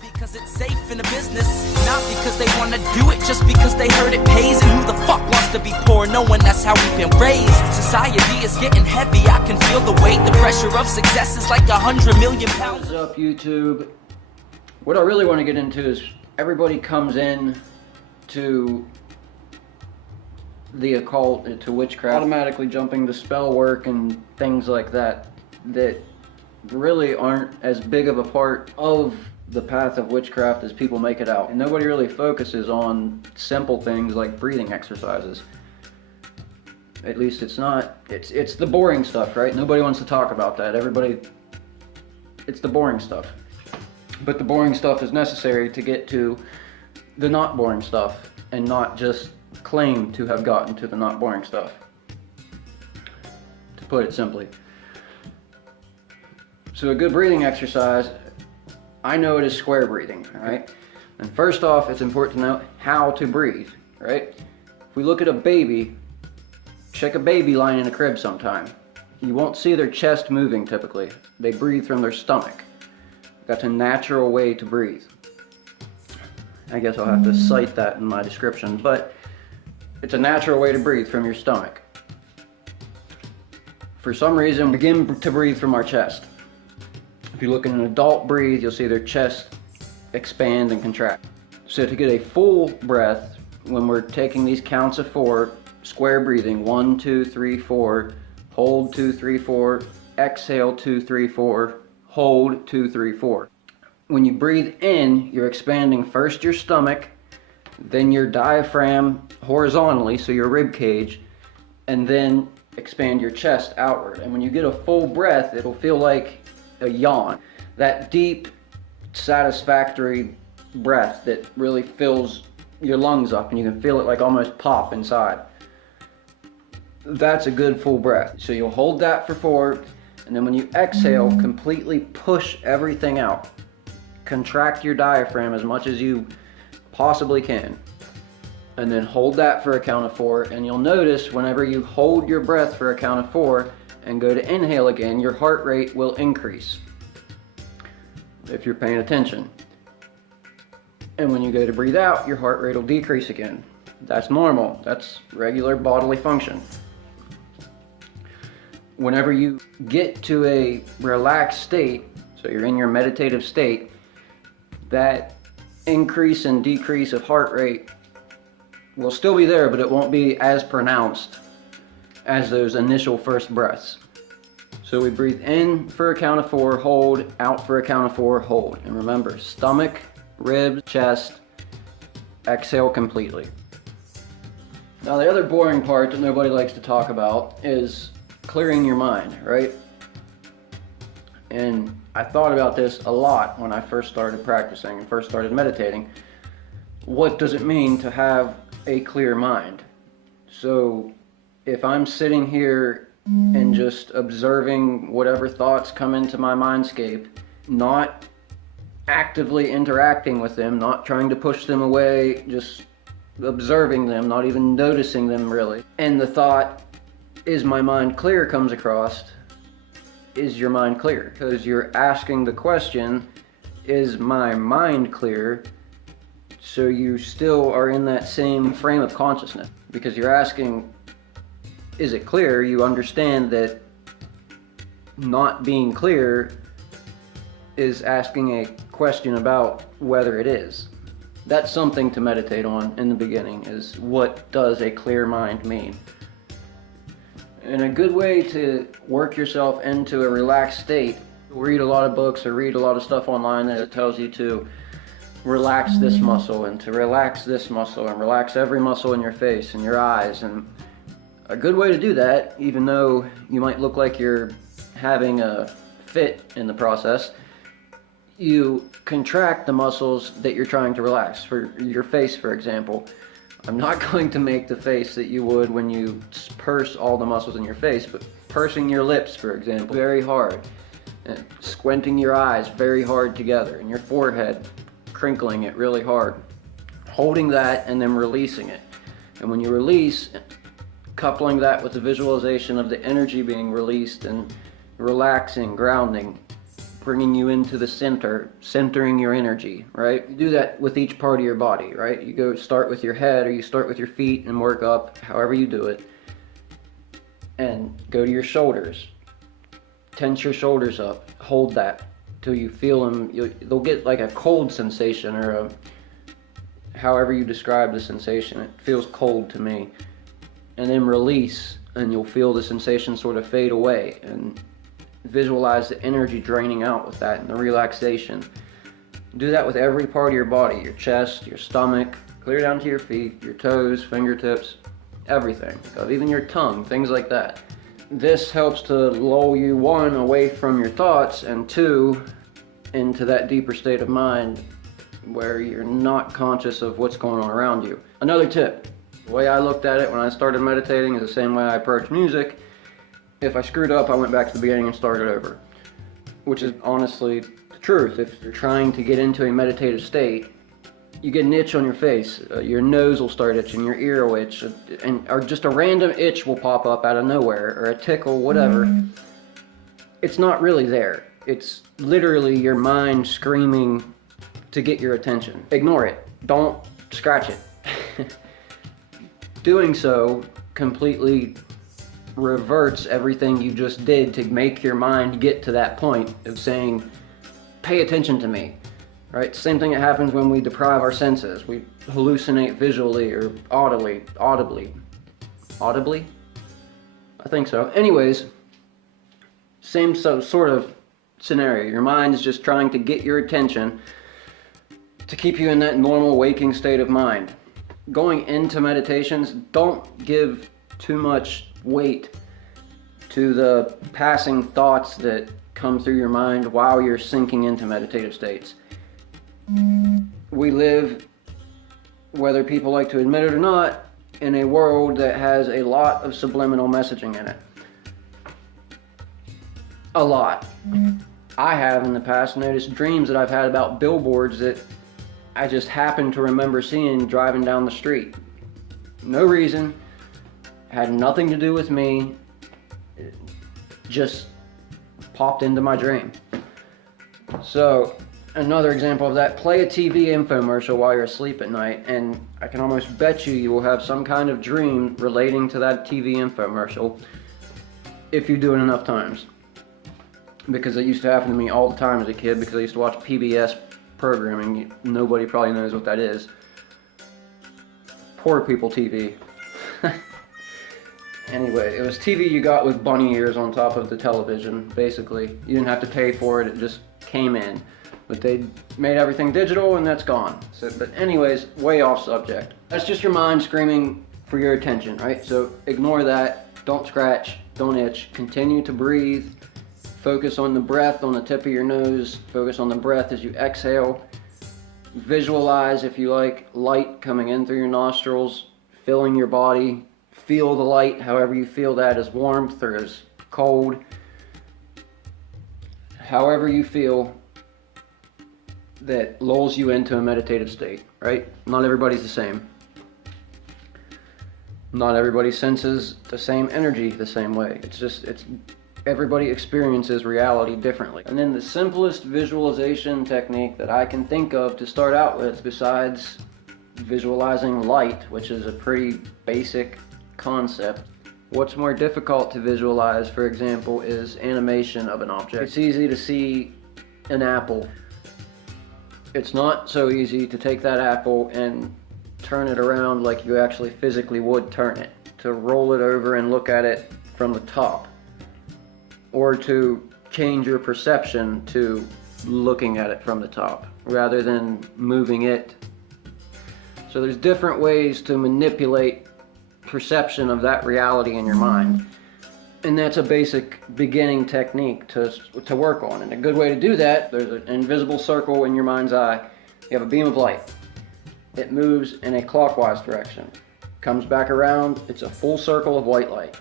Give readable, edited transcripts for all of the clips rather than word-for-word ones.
Because it's safe in the business, not because they want to do it, just because they heard it pays. And who the fuck wants to be poor knowing that's how we've been raised? Society is getting heavy, I can feel the weight. The pressure of success is like 100 million pounds. What's up, YouTube? What I really want to get into is everybody comes in to the occult, to witchcraft, automatically jumping to spell work and things like that really aren't as big of a part of the path of witchcraft as people make it out. And nobody really focuses on simple things like breathing exercises. At least it's the boring stuff, right? Nobody wants to talk about that. It's the boring stuff. But the boring stuff is necessary to get to the not boring stuff and not just claim to have gotten to the not boring stuff, to put it simply. So a good breathing exercise, I know it is square breathing, right? And first off, it's important to know how to breathe, right? If we look at a baby, check a baby lying in a crib sometime. You won't see their chest moving typically. They breathe from their stomach. That's a natural way to breathe. I guess I'll have to cite that in my description, but it's a natural way to breathe from your stomach. For some reason, we begin to breathe from our chest. If you look at an adult breathe, you'll see their chest expand and contract. So to get a full breath, when we're taking these counts of 4, square breathing, 1, 2, 3, 4, hold 2, 3, 4, exhale 2, 3, 4, hold 2, 3, 4. When you breathe in, you're expanding first your stomach, then your diaphragm horizontally, so your rib cage, and then expand your chest outward. And when you get a full breath, it'll feel like a yawn. That deep, satisfactory breath that really fills your lungs up and you can feel it like almost pop inside. That's a good full breath. So you'll hold that for 4, and then when you exhale, completely push everything out. Contract your diaphragm as much as you possibly can. And then hold that for a count of 4, and you'll notice whenever you hold your breath for a count of 4 and go to inhale again, your heart rate will increase, if you're paying attention. And when you go to breathe out, your heart rate will decrease again. That's normal. That's regular bodily function. Whenever you get to a relaxed state, so you're in your meditative state, that increase and decrease of heart rate will still be there, but it won't be as pronounced as those initial first breaths. So we breathe in for a count of 4, hold, out for a count of 4, hold. And remember, stomach, ribs, chest, exhale completely. Now the other boring part that nobody likes to talk about is clearing your mind, right? And I thought about this a lot when I first started practicing and first started meditating. What does it mean to have a clear mind? So if I'm sitting here and just observing whatever thoughts come into my mindscape, not actively interacting with them, not trying to push them away, just observing them, not even noticing them really, and the thought, is my mind clear, comes across, is your mind clear? Because you're asking the question, is my mind clear? So you still are in that same frame of consciousness. Because you're asking, is it clear? You understand that not being clear is asking a question about whether it is. That's something to meditate on in the beginning, is what does a clear mind mean? And a good way to work yourself into a relaxed state, read a lot of books or read a lot of stuff online that tells you to relax this muscle and to relax this muscle and relax every muscle in your face and your eyes. And a good way to do that, even though you might look like you're having a fit in the process, you contract the muscles that you're trying to relax. For your face, for example, I'm not going to make the face that you would when you purse all the muscles in your face, but pursing your lips, for example, very hard, and squinting your eyes very hard together, and your forehead, crinkling it really hard, holding that and then releasing it. And when you release, coupling that with the visualization of the energy being released and relaxing, grounding, bringing you into the center, centering your energy, right? You do that with each part of your body, right? You go start with your head, or you start with your feet and work up, however you do it. And go to your shoulders. Tense your shoulders up. Hold that till you feel them. They'll get like a cold sensation, or however you describe the sensation. It feels cold to me. And then release, and you'll feel the sensation sort of fade away. And visualize the energy draining out with that and the relaxation. Do that with every part of your body, your chest, your stomach, clear down to your feet, your toes, fingertips, everything, even your tongue, things like that. This helps to lull you, one, away from your thoughts, and two, into that deeper state of mind where you're not conscious of what's going on around you. Another tip, the way I looked at it when I started meditating is the same way I approach music. If I screwed up, I went back to the beginning and started over, which is honestly the truth. If you're trying to get into a meditative state, you get an itch on your face, your nose will start itching, your ear will itch, or just a random itch will pop up out of nowhere, or a tickle, whatever. It's not really there. It's literally your mind screaming to get your attention. Ignore it. Don't scratch it. Doing so completely reverts everything you just did to make your mind get to that point of saying, pay attention to me. Right? Same thing that happens when we deprive our senses. We hallucinate visually or audibly. Audibly? I think so. Anyways, same sort of scenario. Your mind is just trying to get your attention to keep you in that normal waking state of mind. Going into meditations, don't give too much weight to the passing thoughts that come through your mind while you're sinking into meditative states. We live, whether people like to admit it or not, in a world that has a lot of subliminal messaging in it. A lot. I have in the past noticed dreams that I've had about billboards that I just happen to remember seeing driving down the street. No reason, had nothing to do with me, it just popped into my dream. So, another example of that, play a TV infomercial while you're asleep at night, and I can almost bet you will have some kind of dream relating to that TV infomercial if you do it enough times. Because it used to happen to me all the time as a kid, because I used to watch PBS programming. Nobody probably knows what that is. Poor people TV. Anyway, it was TV you got with bunny ears on top of the television, basically. You didn't have to pay for it, it just came in. But they made everything digital and that's gone. So, but anyways, way off subject. That's just your mind screaming for your attention, right? So ignore that, don't scratch, don't itch, continue to breathe. Focus on the breath on the tip of your nose, focus on the breath as you exhale. Visualize, if you like, light coming in through your nostrils, filling your body. Feel the light, however you feel that, as warmth or as cold. However you feel that lulls you into a meditative state, right? Not everybody's the same. Not everybody senses the same energy the same way. Everybody experiences reality differently. And then the simplest visualization technique that I can think of to start out with, besides visualizing light, which is a pretty basic concept. What's more difficult to visualize, for example, is animation of an object. It's easy to see an apple. It's not so easy to take that apple and turn it around like you actually physically would turn it. To roll it over and look at it from the top. Or to change your perception to looking at it from the top, rather than moving it. So there's different ways to manipulate perception of that reality in your mind. And that's a basic beginning technique to work on. And a good way to do that, there's an invisible circle in your mind's eye. You have a beam of light. It moves in a clockwise direction. Comes back around, it's a full circle of white light.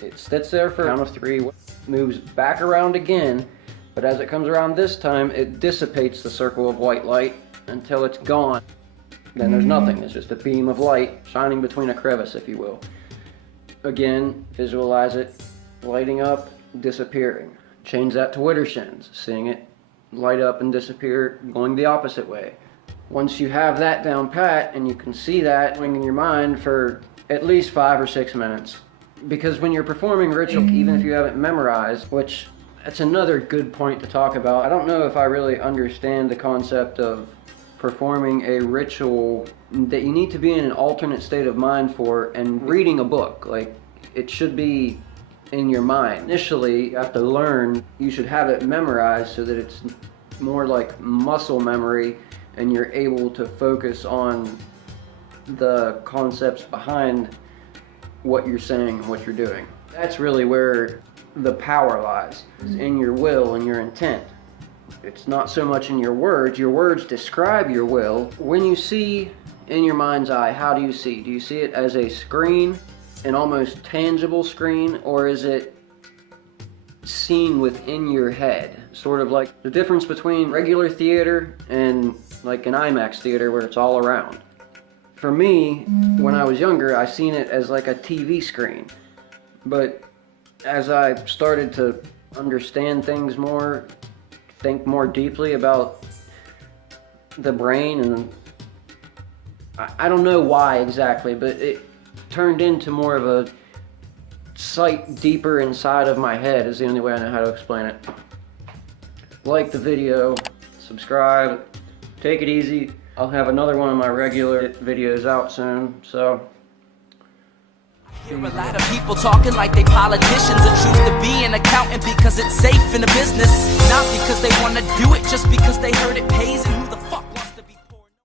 It sits there for a count of 3, moves back around again, but as it comes around this time, it dissipates the circle of white light until it's gone. Then there's nothing, it's just a beam of light shining between a crevice, if you will. Again, visualize it lighting up, disappearing. Change that to widdershins, seeing it light up and disappear, going the opposite way. Once you have that down pat and you can see that going in your mind for at least 5 or 6 minutes. Because when you're performing ritual, even if you haven't memorized, which that's another good point to talk about. I don't know if I really understand the concept of performing a ritual that you need to be in an alternate state of mind for, and reading a book. Like, it should be in your mind. Initially, you have to learn, you should have it memorized so that it's more like muscle memory and you're able to focus on the concepts behind what you're saying and what you're doing. That's really where the power lies, is in your will and your intent. It's not so much in your words describe your will. When you see in your mind's eye, how do you see? Do you see it as a screen, an almost tangible screen, or is it seen within your head? Sort of like the difference between regular theater and like an IMAX theater where it's all around. For me, when I was younger, I seen it as like a TV screen. But as I started to understand things more, think more deeply about the brain, and I don't know why exactly, but it turned into more of a sight deeper inside of my head is the only way I know how to explain it. Like the video, subscribe, take it easy. I'll have another one of my regular videos out soon, so. Hear a lot of people talking like they politicians and choose to be an accountant because it's safe in the business, not because they want to do it, just because they heard it pays, and who the